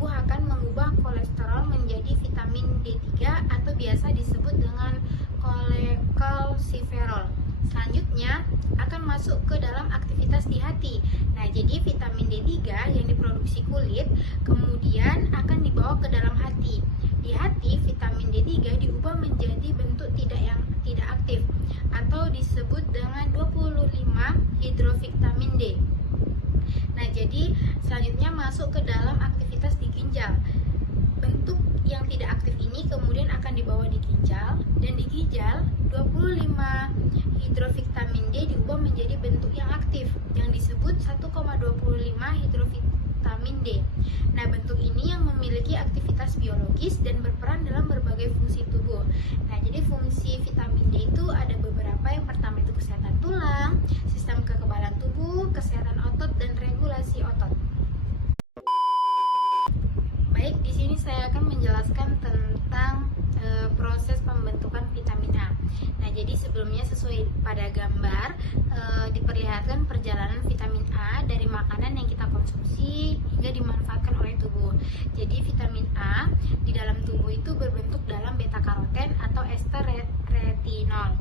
tubuh akan mengubah kolesterol menjadi vitamin D3 atau biasa disebut dengan kolekalsiferol. Selanjutnya akan masuk ke dalam aktivitas di hati. Nah, jadi vitamin D3 yang diproduksi kulit kemudian akan dibawa ke dalam hati. Di hati, vitamin D3 diubah menjadi bentuk tidak aktif atau disebut dengan 25 hidrovitamin D. Nah, jadi selanjutnya masuk ke dalam aktivitas di ginjal. Bentuk yang tidak aktif ini kemudian akan dibawa di ginjal, dan di ginjal 25 hidrovitamin D diubah menjadi bentuk yang aktif yang disebut 1,25 hidrovitamin D. Nah, bentuk ini yang memiliki aktivitas biologis dan berperan dalam berbagai fungsi tubuh. Nah, jadi fungsi vitamin D itu ada beberapa. Yang pertama itu kesehatan tulang, sistem kekebalan tubuh, kesehatan otot, dan regulasi otot. Baik, di sini saya akan menjelaskan tentang proses pembentukan vitamin A. Nah, jadi sebelumnya sesuai pada gambar diperlihatkan perjalanan vitamin A dari makanan yang kita konsumsi hingga dimanfaatkan oleh tubuh. Jadi vitamin A di dalam tubuh itu berbentuk dalam beta karoten atau ester retinol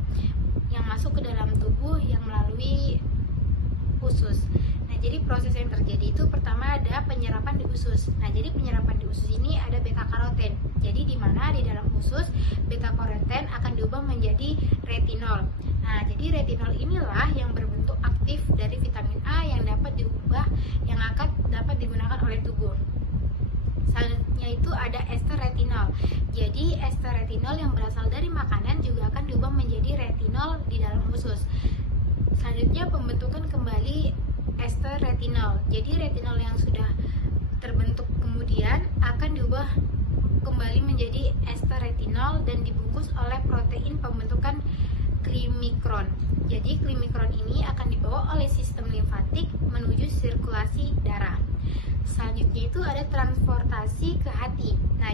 yang masuk ke dalam tubuh yang melalui usus. Nah, jadi proses yang terjadi itu pertama ada penyerapan di usus. Nah, jadi penyerapan di usus ini ada beta karoten. Jadi di mana di dalam usus beta karoten akan diubah menjadi retinol. Nah, jadi retinol inilah yang berbentuk aktif dari vitamin A yang dapat diubah, yang akan dapat digunakan oleh tubuh. Selanjutnya itu ada ester retinol. Jadi ester retinol yang berasal dari makanan juga akan diubah menjadi retinol di dalam usus. Selanjutnya pembentukan kembali ester retinol. Jadi retinol yang sudah terbentuk kemudian akan diubah kembali menjadi ester retinol dan dibungkus oleh protein pembentukan klimikron. Jadi klimikron ini akan dibawa oleh sistem limfatik menuju sirkulasi darah. Selanjutnya itu ada transportasi ke hati. Nah,